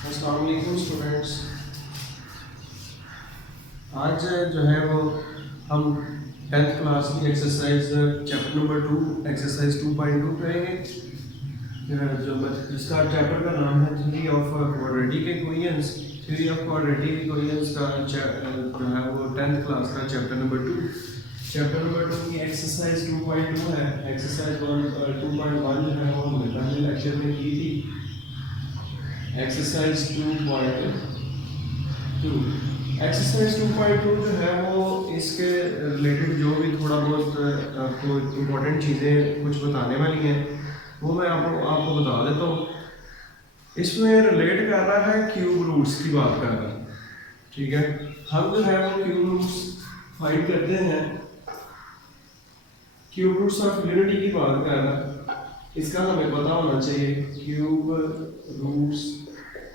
अस्सलाम वालेकुम स्टूडेंट्स। आज जो है वो हम 10th क्लास की एक्सरसाइज चैप्टर नंबर 2 एक्सरसाइज 2.2 करेंगे, जिसका चैप्टर का नाम है theory of quadratic equations. Theory of quadratic equations का जो है वो 10th क्लास का चैप्टर नंबर 2 की एक्सरसाइज 2.2 है। एक्सरसाइज 2.1 जो है वो हमने पहले लेक्चर में की थी। एक्सरसाइज 2.2 जो है वो इसके रिलेटेड जो भी थोड़ा बहुत आपको इम्पोर्टेंट चीज़ें कुछ बताने वाली हैं वो मैं आपको बता देता हूँ। इसमें रिलेट कर रहा है क्यूब रूट्स की बात कर रहा है। ठीक है, हम जो है वो क्यूब रूट्स फाइंड करते हैं। क्यूब रूट्स ऑफ यूनिटी की बात कर रहा है, इसका हमें पता होना चाहिए। Cube roots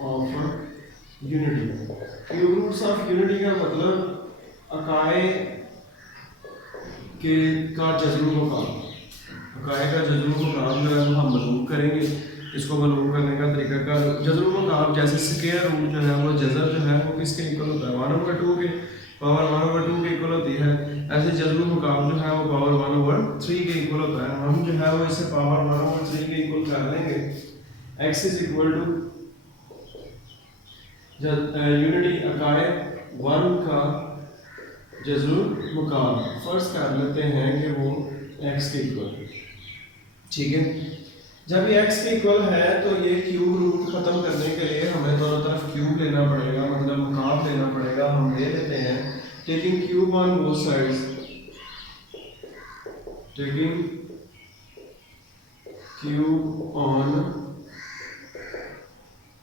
of unity, cube roots of unity का मतलब अकाए के का जज़्र मुकाम। अकाए का जज़्र मुकाम जो है वो हम मालूम करेंगे। इसको मालूम करने का तरीका का जज़्र मुकाम, जैसे स्क्वायर रूट जो है वो जज़र जो है वो किसके इक्वल होता है, 1/2 के पावर 1/2 के इक्वल होती है। ऐसे जज़्र मुकाम जो है वो पावर 1/3 के इक्वल होता है। हम जो है वो इसे पावर 1/3 के इक्वल कर लेंगे। x is equal to unity अकाए 1 का जज़्र मुकाम फर्स्ट कर लेते हैं कि वो x के इक्वल। ठीक है, जब ये x के इक्वल है तो ये क्यूब रूट खत्म करने के लिए हमें दोनों तरफ क्यूब लेना पड़ेगा, मतलब मुकाम लेना पड़ेगा। हम ले लेते हैं taking cube on both sides, taking cube on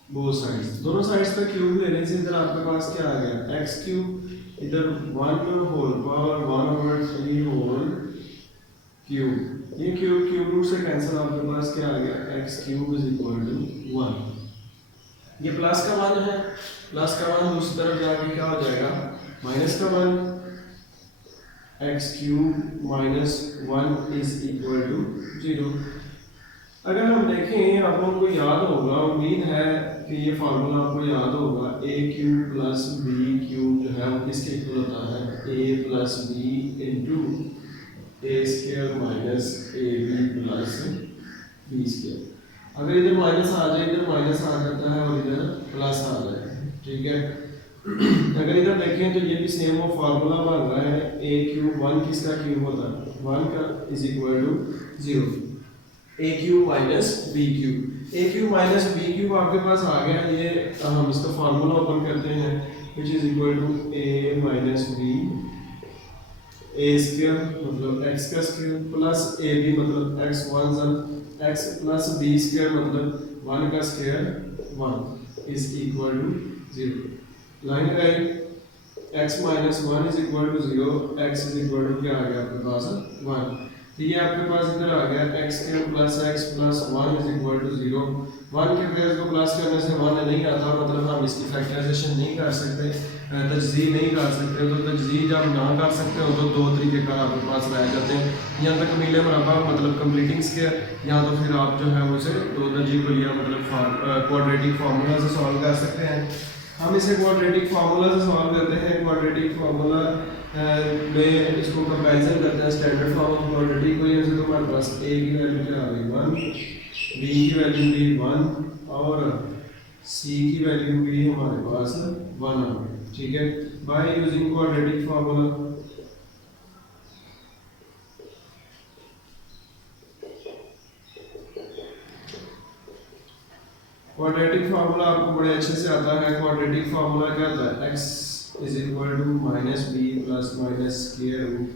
both sides, दोनों साइड्स पे क्यूब लेने से इधर आपके पास क्या आ गया, x क्यूब, इधर 1 होल पावर 1/3 होल क्यूब। ये क्यूब रूट से कैंसिल, आपके पास क्या आ गया, x cube is equal to 1। ये प्लस का 1 है, प्लस का 1 दूसरी तरफ जाके क्या हो जाएगा, माइनस का 1। x cube minus 1 is equal to 0। अगर हम देखें, आप लोगों को याद होगा, उम्मीद है कि ये फार्मूला आपको याद होगा, a cube plus b cube जो है वो किसके इक्वल होता है, a plus b into a square minus a b plus b square. अगर इधर माइनस आ जाए, इधर माइनस आ जाता है और इधर प्लस आ जाए। ठीक है, अगर इधर देखें तो ये भी सेम वो फार्मूला बन रहा है, a क्यूब 1 किसका क्यूब होता है, 1 का is equal to 0, a cube minus b cube. a cube minus b cube आपके पास आ गया। ये हम इसका फार्मूला ओपन करते हैं, which is equal to a minus b, a square मतलब x का स्क्वायर प्लस ab मतलब x प्लस b स्क्वायर मतलब 1 का square 1 is equal to 0। Line लगाई, x minus 1 is equal to 0, x is equal to क्या आ गया आपके पास 1। तो ये आपके पास इधर आ गया x square plus x plus 1 is equal to 0। 1 के पेयर को प्लस करने से 1 नहीं आता, मतलब हम इसकी फैक्टराइजेशन नहीं कर सकते, तजज़ी नहीं कर सकते। तो तजज़ी जब ना कर सकते हो तो दो तरीके का आपके पास रह जाते हैं, या तो कमीले मरबा मतलब कंप्लीटिंग स्क्वायर, या तो फिर आप जो है उसे दो दर्जी कुलिया मतलब क्वाड्रेटिक फार्मूला से सॉल्व कर सकते हैं। हम इसे क्वाड्रेटिक फार्मूला से सॉल्व करते हैं। क्वाड्रेटिक फार्मूला में इसको कंपैरिजन करते हैं स्टैंडर्ड फॉर्म ऑफ क्वाड्रेटिक को। ये तो हमारे पास a की वैल्यू क्या आ गई 1, b की वैल्यू भी 1 और c की वैल्यू भी हमारे पास 1 आ गई। ठीक है, by using quadratic formula. Quadratic formula आपको बड़े अच्छे से आता है। क्वाड्रेटिक फार्मूला क्या होता है, x is equal to minus b plus minus square root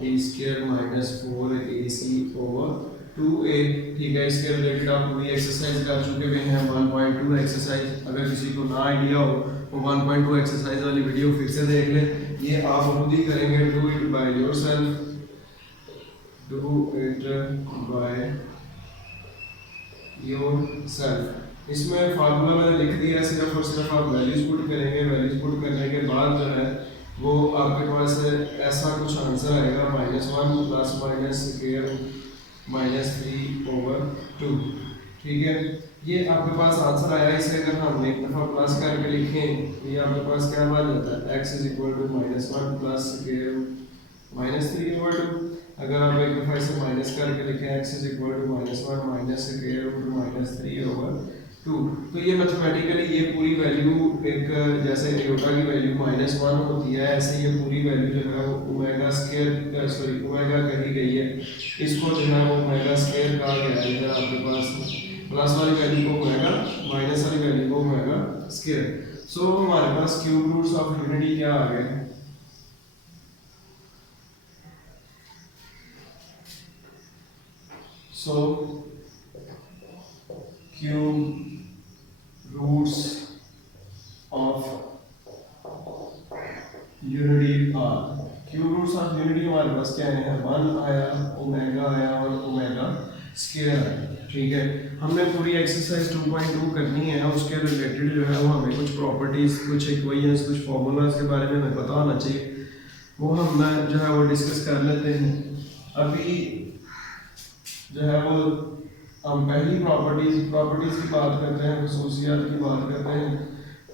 b square minus 4ac over 2a। ठीक है, इसके रिलेटेड आप पूरी एक्सरसाइज कर चुके हुए हैं 1.2 एक्सरसाइज। अगर किसी को ना आइडिया हो तो 1.2 एक्सरसाइज वाली वीडियो फिर से देख लें। ये आप खुद ही करेंगे, do it by yourself, do it by yourself. इसमें फार्मूला मैंने लिख दिया है, सिर्फ और सिर्फ आप वैल्यूज पुट करेंगे। वैल्यूज पुट करने के बाद जो है वो आपके पास ऐसा कुछ आंसर आएगा, -1 प्लस माइनस स्क्वायर -3/2। ठीक है, ये आपके पास आंसर आया। इसे अगर हम एक दफा प्लस करके लिखें तो ये आपके पास क्या बन जाता है, x is equal to -1 plus -3 over 2। अगर आप एक दफा इसे माइनस करके लिखें x is equal to -1 minus -3 over 2, तो ये मैथमेटिकली ये पूरी वैल्यू एक जैसे एयोटा की वैल्यू -1 होती है, ऐसे ये पूरी वैल्यू जो है वो ओमेगा स्क्वायर सॉरी ओमेगा कही गई है, इसको जो है वो ओमेगा स्क्वायर कहा गया है। इधर आपके पास प्लस वाली वैल्यू को ओमेगा, माइनस वाली वैल्यू को ओमेगा स्क्वायर। सो हमारे पास क्यूब रूट्स ऑफ यूनिटी क्या आ गए, so cube roots of unity are, cube roots of unity हमारे पास क्या है, 1 आया, ओमेगा आया और ओमेगा स्क्वायर आया। ठीक है, हमने पूरी एक्सरसाइज 2.2 करनी है, उसके रिलेटेड जो है वो हमें कुछ प्रॉपर्टीज, कुछ इक्वेशंस, कुछ फार्मूलाज के बारे में हमें पता होना चाहिए, वो हम जो है वो डिस्कस कर लेते हैं। अभी जो है वो हम पहली प्रॉपर्टीज की बात करते हैं, खसूसियात की बात करते हैं।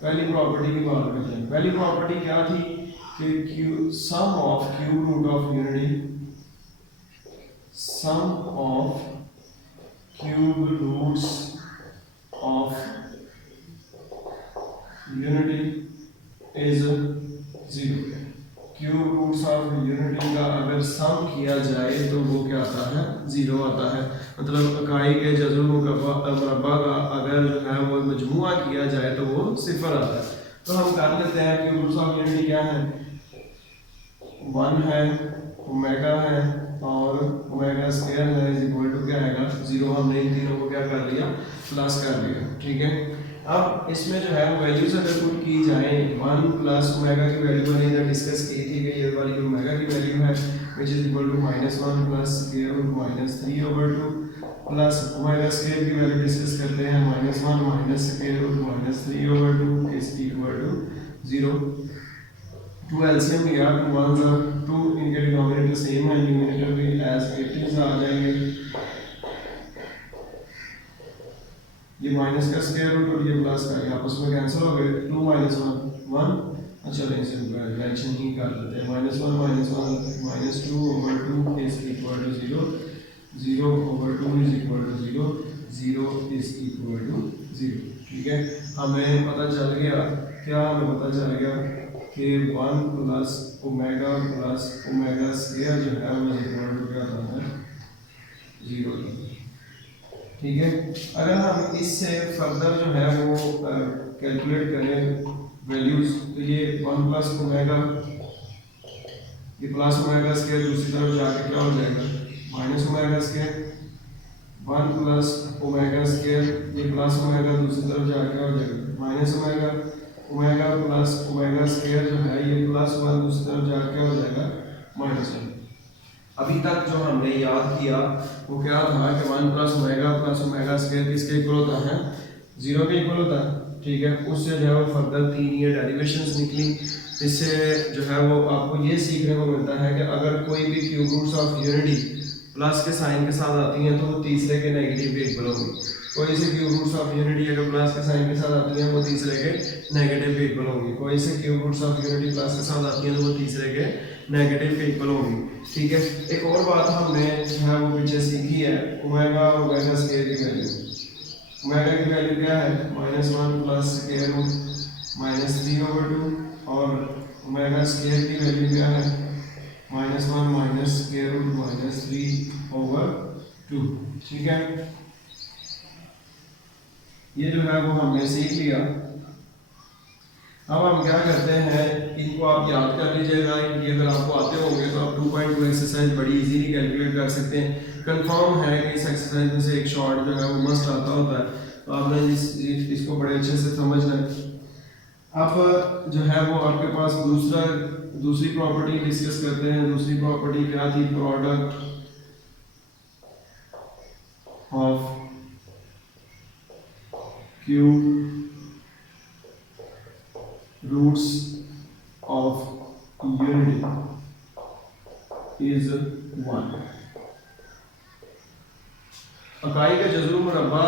पहली प्रॉपर्टी की बात करते हैं। पहली प्रॉपर्टी क्या थी कि sum of cube root of unity, sum of cube roots of unity is 0। Cube roots of unity का अगर सम किया जाए तो वो क्या आता है, 0 आता है। मतलब इकाई के जज़्व मुरब्बा का अगर जो है वो मजमुआ किया जाए तो वो 0 आता है। तो हम कर लेते हैं क्यूब रूट्स ऑफ यूनिटी क्या है, 1 है, ओमेगा है और ओमेगा स्क्वायर है इज इक्वल टू क्या आएगा, 0। हमने इन तीनों को क्या कर लिया, प्लस कर लिया। ठीक है, अब इसमें जो है वैल्यूज अगर पुट की जाए, 1 प्लस ओमेगा की वैल्यू मैंने इधर डिस्कस की थी कि ये वाली ओमेगा की वैल्यू है which is equal to -1 plus square root -3 over 2 plus omega square की वैल्यू डिस्कस करते हैं, -1 minus square root -3 over 2 is equal to 0। 2 LCM लिया, 2 1 are 2, इनके डिनोमिनेटर सेम है, न्यूमरेटर भी एज इट इज आ जाएंगे। ये माइनस का स्क्वायर रूट और ये प्लस का, ये आपस में कैंसिल हो गए, 2 1 1। अच्छा इसे रिलेशन ही कर लेते हैं, -1 -2 over 2 is equal to 0, 0 over 2 is equal to 0, 0 is equal to 0। ठीक है, हमें पता चल गया, क्या हमें पता चल गया कि 1 प्लस ओमेगा स्क्वायर जो है वो इक्वल टू क्या आता है, 0। ठीक है, अगर हम इससे फर्दर जो है वो कैलकुलेट करें वैल्यूज, तो ये 1 प्लस ओमेगा, ये प्लस ओमेगा स्क्वायर दूसरी तरफ जाके क्या हो जाएगा, minus omega square, 1 plus omega square, ये प्लस ओमेगा दूसरी तरफ जाके हो जाएगा minus omega, omega plus omega square जो है ये +1 दूसरी तरफ जाके हो जाएगा -1। अभी तक जो हमने याद किया वो क्या था कि 1 प्लस ओमेगा स्क्वायर किसके इक्वल होता है, 0 के इक्वल होता है। ठीक है, उससे जो है वो फर्दर 3 ये डेरिवेशंस निकली। इससे जो है वो आपको ये सीखने को मिलता है कि अगर कोई भी cube roots of unity plus के साइन के साथ आती हैं तो वो तीसरे के नेगेटिव के इक्वल होगी। कोई से क्यूब रूट्स ऑफ यूनिटी अगर प्लस के साइन के साथ आती हैं वो तीसरे के नेगेटिव के इक्वल होगी। कोई से cube roots of unity plus के साथ आती हैं तो वो तीसरे के नेगेटिव के इक्वल होगी। ठीक है, एक और बात हमने जो है वो पीछे सीखी है, ओमेगा और ओमेगा स्क्वायर की वैल्यू। ओमेगा की वैल्यू क्या है, -1 प्लस स्क्वायर रूट -3 ओवर 2 और ओमेगा स्क्वायर की वैल्यू क्या है, -1 माइनस स्क्वायर रूट -3 ओवर 2। ठीक है, ये जो है वो हमने सीख लिया। अब हम क्या करते हैं, इनको आप याद कर लीजिएगा, ये अगर आपको आते होंगे तो आप 2.2 एक्सरसाइज बड़ी इजीली कैलकुलेट कर सकते हैं। कंफर्म है कि इस एक्सरसाइज में से एक शॉर्ट जो है वो मस्ट आता होता है, तो आपने इसको बड़े अच्छे से समझना है। अब जो है वो आपके पास दूसरी प्रॉपर्टी डिस्कस करते हैं। दूसरी प्रॉपर्टी क्या थी, product of cube roots of unity is 1। इकाई का जज़र मुरब्बा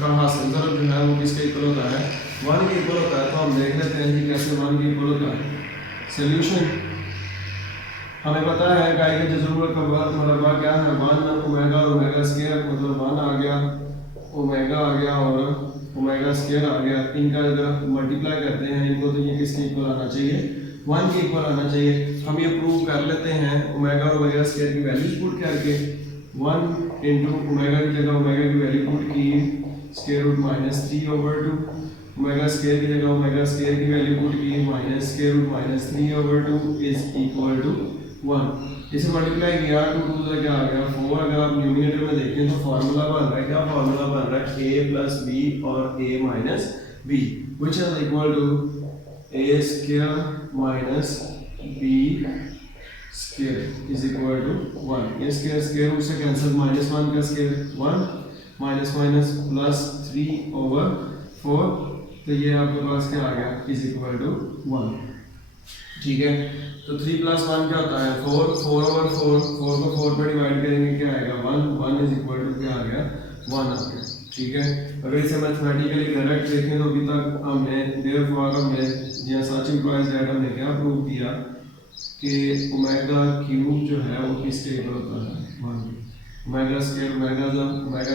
का हासिल ज़रब जो है वो किसके इक्वल होता है, 1 के इक्वल होता है। तो हम देख लेते हैं कि कैसे 1 के इक्वल होता है। सोल्यूशन हमें पता है इकाई का जज़र मुरब्बा क्या है, 1 ओमेगा और ओमेगा स्क्वायर, मतलब 1 आ गया, ओमेगा आ गया और ओमेगा स्क्वायर आ गया। इनका अगर मल्टीप्लाई करते हैं इनको तो ये किसके इक्वल आना चाहिए, 1 के इक्वल आना चाहिए। हम ये प्रूव कर लेते हैं ओमेगा और ओमेगा स्क्वायर की वैल्यूज पुट करके। 1 इंटू ओमेगा की जगह ओमेगा की वैल्यू पुट की square root minus 3/2, omega square की जगह ओमेगा स्क्वायर की वैल्यू पुट की minus square root minus 3/2 is equal to 1। इसे मल्टीप्लाई किया तो 2 से क्या आ गया 4। अगर आप न्यूमरेटर में देखें तो फार्मूला बन रहा है, क्या फार्मूला बन रहा है, a प्लस b और a minus b, which is equal to a square minus b square is equal to 1। ये स्क्वायर स्क्वायर रूट से कैंसिल, -1 का स्क्वायर 1 माइनस माइनस प्लस 3/4, तो ये आपके पास क्या आ गया इज इक्वल टू 1। ठीक है, तो 3 प्लस 1 क्या होता है 4, 4/4, 4 को 4 पर डिवाइड करेंगे क्या आएगा 1, 1 इज इक्वल टू क्या आ गया 1 आ गया। ठीक है, अगर इसे मैथमेटिकली करेक्ट देखें तो अभी तक हमने देयरफॉर हमने या सच इंप्लाइज दैट हमने क्या प्रूव किया कि ओमेगा क्यूब जो है वो किसके इक्वल होता है 1। Omega square omega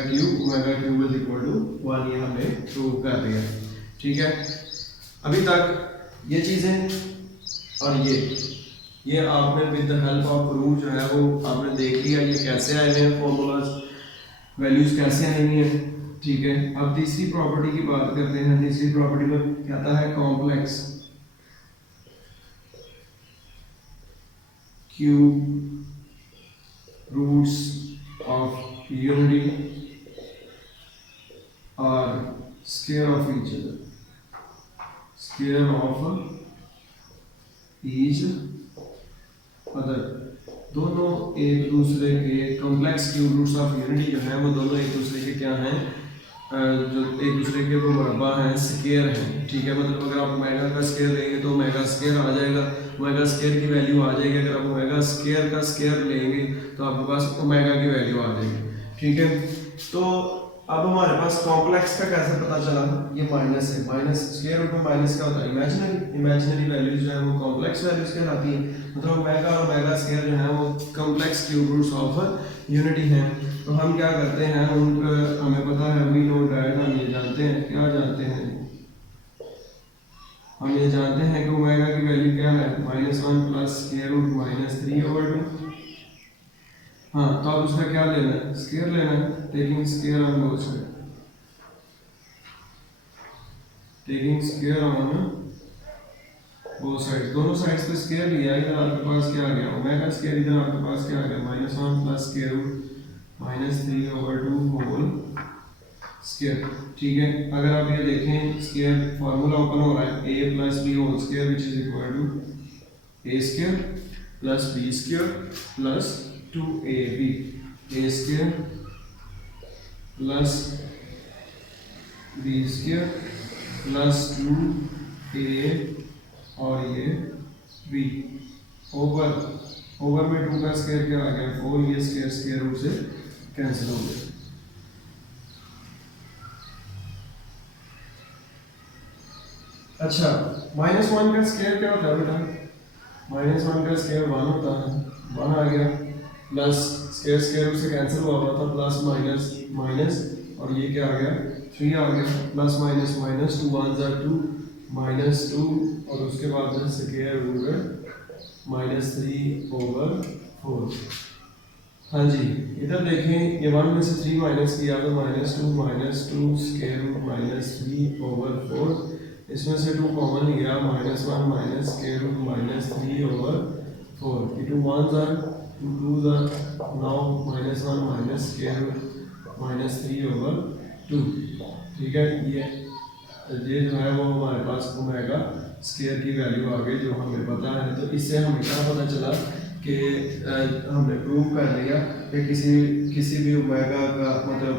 cube is equal to 1, ये हमने प्रूव कर दिया। ठीक है, अभी तक ये चीज़ें और ये आपने with the help of proof जो है वो आपने देख लिया ये कैसे आए हैं फॉर्मूलाज, वैल्यूज कैसे आई हैं। ठीक है, अब तीसरी प्रॉपर्टी की बात करते हैं। तीसरी प्रॉपर्टी में कहता है complex cube roots of unity are square of each other, square of each other, दोनों एक दूसरे के complex cube roots of unity जो है वो दोनों एक दूसरे के क्या हैं, जो एक दूसरे के वो मुरब्बा हैं, स्क्वायर हैं। ठीक है, मतलब अगर आप ओमेगा का स्क्वायर लेंगे तो ओमेगा स्क्वायर आ जाएगा, ओमेगा स्क्वायर की वैल्यू आ जाएगी। अगर आप ओमेगा स्क्वायर का स्क्वायर लेंगे तो आपके पास ओमेगा की वैल्यू आ जाएगी। ठीक है, तो अब हमारे पास कॉम्प्लेक्स का कैसे पता चला, ये माइनस है, माइनस स्क्वायर रूट में माइनस क्या होता है इमेजिनरी वैल्यूज जो है वो कॉम्प्लेक्स वैल्यूज कहलाती हैं। मतलब ओमेगा और ओमेगा स्क्वायर जो है वो complex cube roots of unity हैं। तो हम क्या करते हैं, हमें पता है वी नो दैट, हम ये जानते हैं, क्या जानते हैं, हम ये जानते हैं कि ओमेगा की वैल्यू क्या है -1 प्लस स्क्वायर रूट माइनस 3/2। हाँ, तो अब उसका क्या लेना है, स्क्वायर लेना है, taking square on both side, taking square on both side, दोनों साइड्स पे स्क्वायर लिया। इधर आपके पास क्या आ गया ओमेगा स्क्वायर, इधर आपके पास क्या आ गया -1 plus square root minus 3/2 whole square. ठीक है, अगर आप ये देखें स्क्वायर फार्मूला ओपन हो रहा है a plus b whole square which is equal to a square plus b square plus 2ab, a square plus b square plus 2a और ये b ओवर में 2 का स्क्वायर क्या आ गया 4, ये स्क्वायर रूट से कैंसिल हो गया। अच्छा, -1 का स्क्वायर क्या होता है बेटा, -1 का स्क्वायर 1 होता है, 1 आ गया, प्लस स्क्वायर रूट से कैंसिल हुआ था प्लस माइनस माइनस, और ये क्या आ गया 3 आ गया, प्लस माइनस माइनस 2 1 ज़ा 2 -2 और उसके बाद स्क्वायर रूट -3/4। हाँ जी, इधर देखें ये 1 में से 3 माइनस किया तो -2 स्क्वायर रूट -3/4, इसमें से 2 कॉमन गया, -1 माइनस स्क्वायर रूट -3/4, 2 1 ज़ा 2 ज़ा, नाउ -1 माइनस स्क्वायर रूट -3/2। ठीक है, ये जो है वो हमारे पास ओमेगा स्क्वायर की वैल्यू आ गई जो हमें पता है। तो इससे हमें क्या पता चला कि हमने प्रूव कर लिया कि किसी भी ओमेगा का मतलब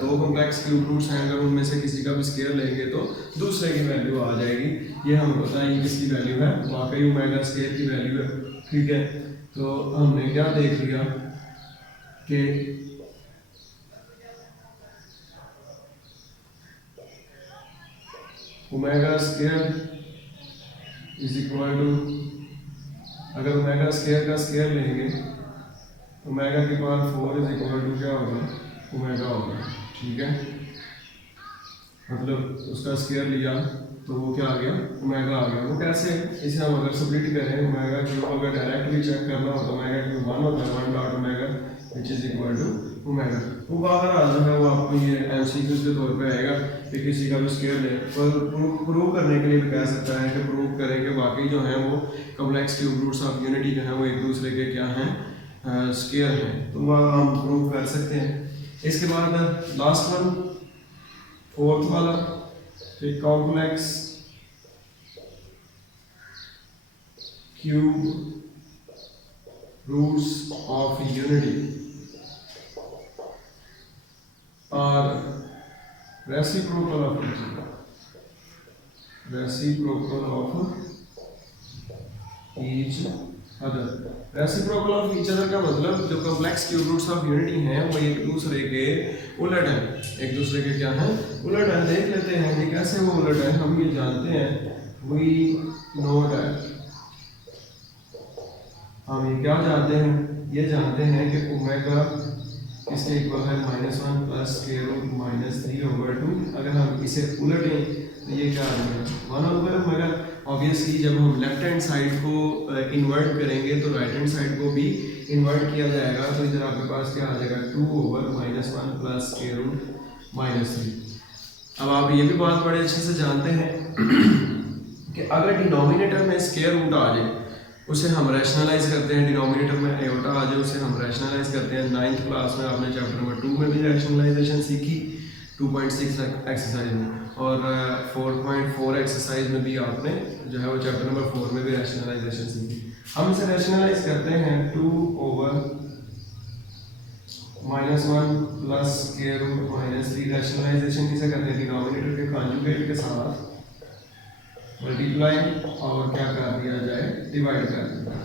2 कॉम्प्लेक्स क्यूब रूट्स हैं, अगर उनमें से किसी का भी स्क्वायर लेंगे तो दूसरे की वैल्यू आ जाएगी। ये हमें पता है ये किसकी वैल्यू है, वाकई ओमेगा स्क्वायर की वैल्यू है। ठीक है, तो हमने क्या देख लिया कि omega square is equal to, अगर ओमेगा स्क्वायर का स्क्वायर लेंगे ओमेगा की पावर 4 इज इक्वल टू क्या होगा, ओमेगा होगा। ठीक है, मतलब उसका स्क्वायर लिया तो वो क्या आ गया, ओमेगा आ गया। वो कैसे, इसे हम अगर स्प्लिट करें ओमेगा क्यूब, अगर डायरेक्ट भी चेक करना हो तो ओमेगा क्यूब 1 होता है 1 dot omega which is equal to omega. वो बाहर आ जो है वो आपको ये एमसीक्यू के तौर पे आएगा कि किसी का भी स्क्वायर ले, पर प्रूव करने के लिए भी कह सकता है कि प्रूव करें कि बाकी जो है वो complex cube roots of unity जो है वो एक दूसरे के क्या हैं, स्क्वायर हैं, तो वह हम प्रूव कर सकते हैं। इसके बाद लास्ट वन, फोर्थ वाला, complex cube roots of unity are reciprocal of each other, reciprocal of each other. Reciprocal of each other का मतलब जो complex cube roots of unity हैं वो एक दूसरे के उलट है, एक दूसरे के क्या है, उलट है। देख लेते हैं कि कैसे वो उलट है। हम ये जानते हैं, वी नो दैट, हम ये क्या जानते हैं, ये जानते हैं कि ओमेगा किसके इक्वल है, -1 प्लस स्क्वायर रूट -3/2। अगर हम इसे उलटें तो ये क्या आ जाएगा, 1/ओमेगा। ऑब्वियसली जब हम लेफ्ट हैंड साइड को इन्वर्ट करेंगे तो राइट हैंड साइड को भी इन्वर्ट किया जाएगा, तो इधर आपके पास क्या आ जाएगा, 2/-1 प्लस स्क्वायर रूट -3। अब आप ये भी बात बड़े अच्छे से जानते हैं कि अगर डिनोमिनेटर में स्क्वायर रूट आ जाए उसे हम रैशनलाइज करते हैं, डिनोमिनेटर में एयोटा आ जाए उसे हम रैशनलाइज करते हैं। 9th क्लास में आपने चैप्टर नंबर 2 में भी रैशनलाइजेशन सीखी, 2.6 एक्सरसाइज में, और 4.4 एक्सरसाइज में भी आपने जो है वो चैप्टर नंबर 4 में भी रैशनलाइजेशन सीखी। हम इसे रैशनलाइज करते हैं 2/-1 प्लस स्क्वायर रूट -3। रैशनलाइजेशन किसे करते हैं, डिनोमिनेटर के कॉन्जुगेट के साथ मल्टीप्लाई और क्या कर दिया जाए, डिवाइड कर दिया।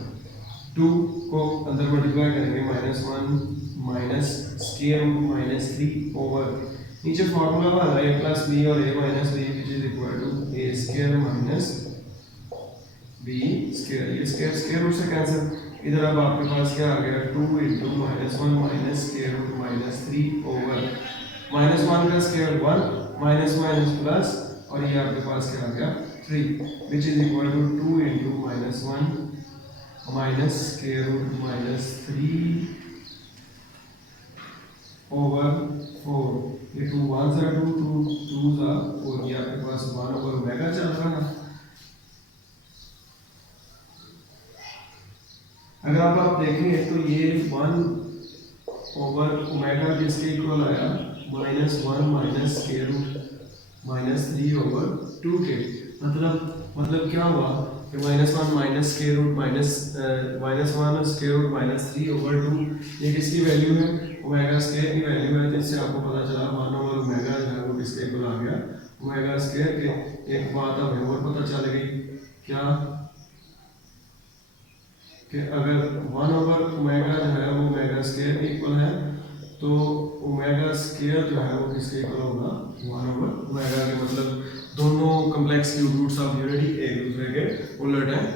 2 को अंदर मल्टीप्लाई करेंगे, -1 माइनस स्क्वायर रूट -3 ओवर, नीचे फार्मूला बना है a प्लस बी और a minus b which is equal to a square minus b square. ये स्क्वायर स्क्वायर रूट से कैंसिल, इधर अब आपके पास क्या आ गया, 2 × -1 माइनस स्क्वायर रूट -3 ओवर, -1 का स्क्वायर 1 माइनस माइनस प्लस, और ये आपके पास क्या आ गया 3 which is equal to 2 × -1 minus square root -3 over 4। ये 2 1 सा 2 2 2 सा 4, ये आपके पास 1/ओमेगा चल रहा है। अगर आप देखें तो ये 1/ओमेगा किसके इक्वल आया, -1 माइनस स्क्वायर रूट -3 ओवर 2 के। मतलब क्या हुआ कि -1 minus square root -1 square root -3 over 2, ये किसकी वैल्यू है, ओमेगा स्क्वायर की वैल्यू है, जिससे आपको पता चला 1/ओमेगा जो है वो किसके इक्वल आ गया, ओमेगा स्क्वायर के। एक बात हमें और पता चल गई, क्या कि अगर 1/ओमेगा जो है वो ओमेगा स्क्वायर के इक्वल है तो ओमेगा स्क्वायर जो है वो किसके इक्वल होगा, 1/ओमेगा के। मतलब दोनों complex cube roots of unity एक दूसरे के उलट हैं।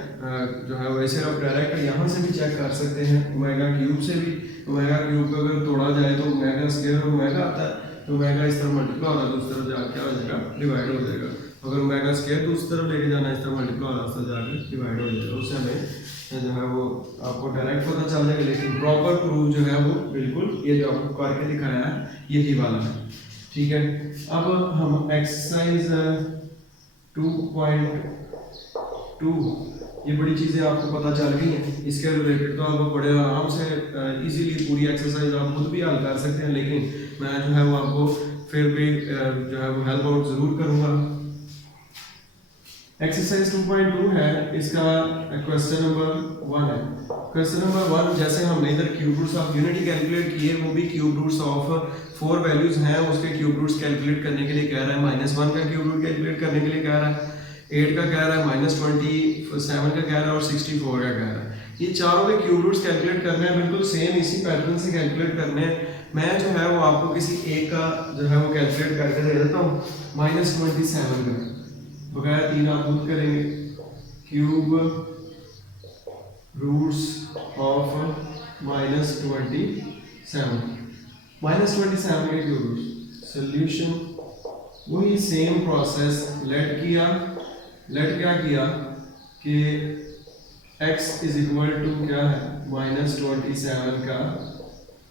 जो है वैसे आप डायरेक्ट यहाँ से भी चेक कर सकते हैं, ओमेगा क्यूब से भी। ओमेगा क्यूब को अगर तोड़ा जाए तो ओमेगा स्क्वायर और ओमेगा आता है, तो ओमेगा इस तरफ मल्टीप्लाई हो रहा है तो उस तरफ जाकर क्या हो जाएगा, डिवाइड हो जाएगा। अगर ओमेगा स्क्वायर तो उस तरफ लेके जाना, इस तरफ मल्टीप्लाई हो रहा है उस तरफ जाकर डिवाइड हो जाएगा। उससे हमें जो है वो आपको डायरेक्ट पता चल जाएगा, लेकिन प्रॉपर प्रूफ जो है वो बिल्कुल ये जो आपको करके दिखाया है यही वाला है। ठीक है, अब हम एक्सरसाइज 2.2, ये बड़ी चीज़ें आपको पता चल गई हैं। इसके रिलेटेड तो आप बड़े आराम से इजीली पूरी एक्सरसाइज आप खुद भी हल कर सकते हैं, लेकिन मैं जो है वो आपको फिर भी जो है वो हेल्प आउट ज़रूर करूँगा। एक्सरसाइज 2.2 है, इसका क्वेश्चन नंबर 1 है। क्वेश्चन नंबर 1, जैसे हमने इधर cube roots of unity calculate किए, वो भी क्यूब रूट्स ऑफ 4 वैल्यूज हैं, उसके क्यूब रूट्स कैलकुलेट करने के लिए कह रहा है। -1 का क्यूब रूट कैलकुलेट करने के लिए कह रहा है, 8 का कह रहा है, -27 का कह रहा है और 64 का कह रहा है। ये चारों के क्यूब रूट्स कैलकुलेट करने हैं, बिल्कुल सेम इसी पैटर्न से कैलकुलेट करने हैं। मैं जो है वो आपको किसी एक का जो है वो कैलकुलेट करके दे देता हूँ, -27 का। बकाया 3 आप खुद करेंगे। क्यूब रूट्स ऑफ -27, -27 के क्यूब रूट्स। सोल्यूशन वही सेम प्रोसेस, लेट क्या किया कि x इज इक्वल टू क्या है -27 का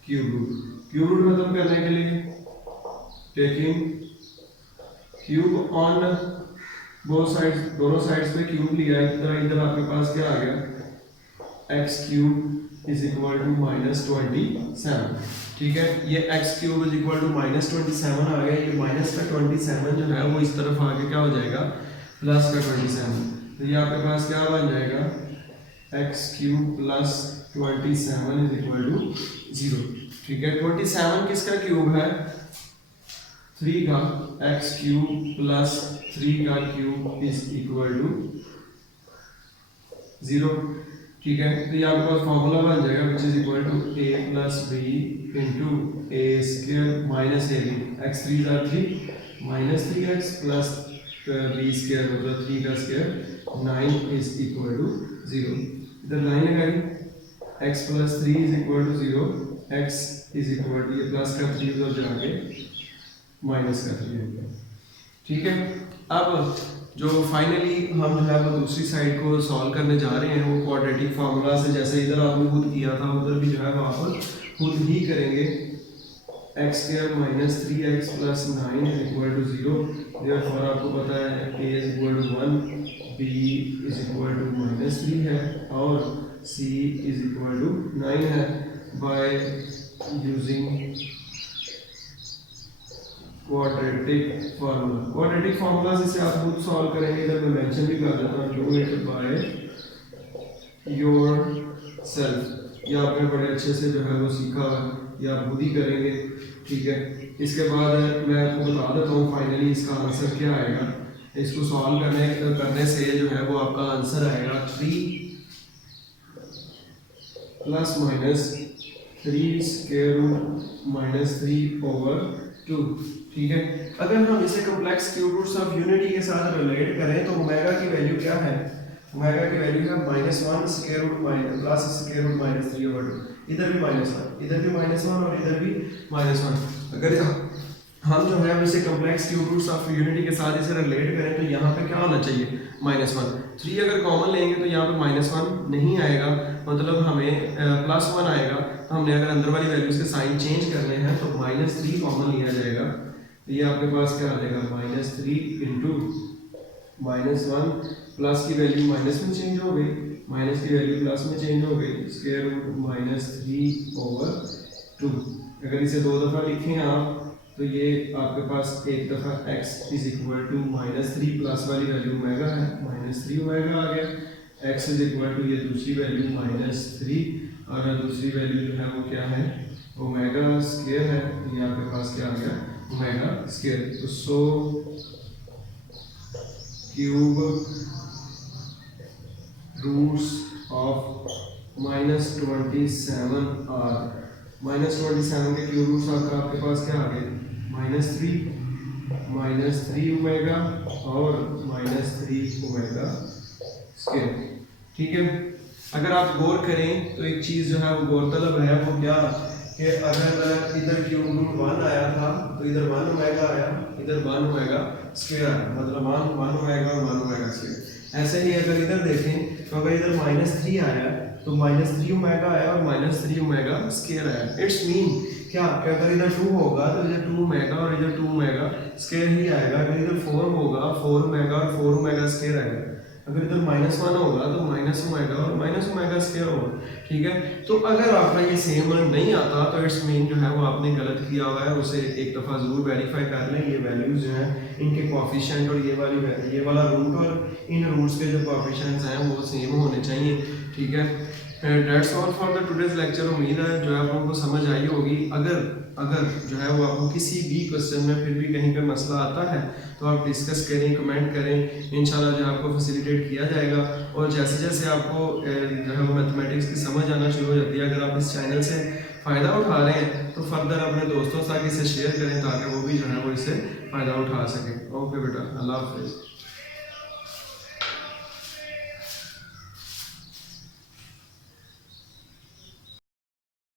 क्यूब रूट खत्म करने के लिए taking cube on both sides, दोनों साइड्स पे क्यूब लिया है। इधर आपके पास क्या आ गया x cube is equal to -27। ठीक है, ये x cube is equal to -27 आ गया। ये माइनस का 27 जो है वो इस तरफ आके क्या हो जाएगा प्लस का 27। तो ये आपके पास क्या बन जाएगा x cube plus 27 is equal to 0। ठीक है, 27 किसका क्यूब है 3 का, x क्यूब प्लस 3 का क्यूब इज इक्वल टू 0। ठीक है, तो ये आपके पास फॉर्मूला बन जाएगा which is equal to a plus b into a square minus a b, x 3 are 3 minus 3x plus b square मतलब 3 का स्क्वायर 9 इज इक्वल टू 0। इधर 9 लगाई, x plus 3 is equal to 0, x is equal to ये plus का 3 उधर जाके minus का 3 हो गया। ठीक है, अब जो फाइनली हम जो है वो दूसरी साइड को सॉल्व करने जा रहे हैं वो क्वाड्रेटिक फार्मूला से, जैसे इधर आपने खुद किया था उधर भी जो है वो आप खुद ही करेंगे। x square minus 3x plus 9 is equal to 0। Therefore आपको पता है a is equal to 1, b is equal to -3 है और c इज इक्वल टू 9 है। बाय यूजिंग क्वाड्रेटिक फार्मूला से आप खुद सॉल्व करेंगे। इधर मैं मेंशन भी कर देता हूं, डू इट बाय योरसेल्फ। ये आपने बड़े अच्छे से जो है वो सीखा है, ये आप खुद ही करेंगे। ठीक है, इसके बाद मैं आपको बता देता हूँ फाइनली इसका आंसर क्या आएगा। इसको सॉल्व करने से जो है वो आपका आंसर आएगा 3 प्लस माइनस 3 स्क्वायर रूट -3/2। ठीक है, अगर हम इसे complex cube roots of unity के साथ रिलेट करें तो ओमेगा की वैल्यू क्या है, ओमेगा की वैल्यू है -1 square root plus square root -3/2। इधर भी -1, इधर भी -1 और इधर भी -1। अगर हम जो है इसे complex cube roots of unity के साथ इसे रिलेट करें तो यहाँ पे क्या होना चाहिए -1। 3 अगर कॉमन लेंगे तो यहाँ पे -1 नहीं आएगा, मतलब हमें +1 आएगा। तो हमने अगर अंदर वाली वैल्यूज के साइन चेंज करने हैं तो -3 कॉमन लिया जाएगा। तो ये आपके पास क्या आ जाएगा -3 इंटू -1, प्लस की वैल्यू माइनस में चेंज हो गई, माइनस की वैल्यू प्लस में चेंज हो गई, स्क्वायर रूट -3/2। अगर इसे 2 दफ़ा लिखें आप तो ये आपके पास एक दफ़ा x is equal to -3 plus वाली वैल्यू ओमेगा है, -3 ओमेगा आ गया। x इज इक्वल टू ये दूसरी वैल्यू -3 और दूसरी वैल्यू जो है वो क्या है ओमेगा स्क्वायर है। ये आपके पास क्या आ गया ओमेगा स्क्वायर। तो so cube roots of -27 are, -27 के क्यूब रूट्स आपके पास क्या आ गए -3 ओमेगा और -3 ओमेगा स्क्वायर। ठीक है, अगर आप गौर करें तो एक चीज़ जो है वो गौरतलब है वो क्या कि अगर इधर क्यूब रूट 1 आया था तो इधर 1 ओमेगा आया, इधर 1 ओमेगा स्क्वायर आया, मतलब 1 ओमेगा और 1 ओमेगा स्क्वायर। ऐसे ही अगर इधर देखें तो अगर इधर -3 आया तो -3 ओमेगा आया और -3 ओमेगा स्क्वायर आया। इट्स मीन क्या कि अगर इधर 2 होगा तो इधर 2 ओमेगा और इधर 2 ओमेगा स्क्वायर ही आएगा। अगर इधर 4 होगा 4 ओमेगा और 4 ओमेगा स्क्वायर आएगा। अगर इधर -1 होगा तो -ओमेगा और -ओमेगा स्क्वायर होगा। ठीक है, तो अगर आपका ये सेम नहीं आता तो इट्स मीन जो है वो आपने गलत किया हुआ है। उसे एक दफ़ा ज़रूर वेरीफाई कर लें। ये वैल्यूज़ जो हैं इनके कोएफिशिएंट और ये वाला रूट और इन रूट्स के जो कोएफिशिएंट्स हैं वो सेम होने चाहिए। ठीक है, that's all for the today's lecture. उम्मीद है जो है आप लोगों को समझ आई होगी। अगर जो है वो आपको किसी भी क्वेश्चन में फिर भी कहीं पे मसला आता है तो आप डिस्कस करें, कमेंट करें, इंशाल्लाह जो है आपको फैसिलिटेट किया जाएगा। और जैसे जैसे आपको जो है वो मैथमेटिक्स की समझ आना शुरू हो जाती है, अगर आप इस चैनल से फ़ायदा उठा रहे हैं तो फर्दर अपने दोस्तों तक इसे शेयर करें ताकि वो भी जो है वो इससे फ़ायदा उठा सकें। ओके बेटा, अल्लाह हाफ़िज़।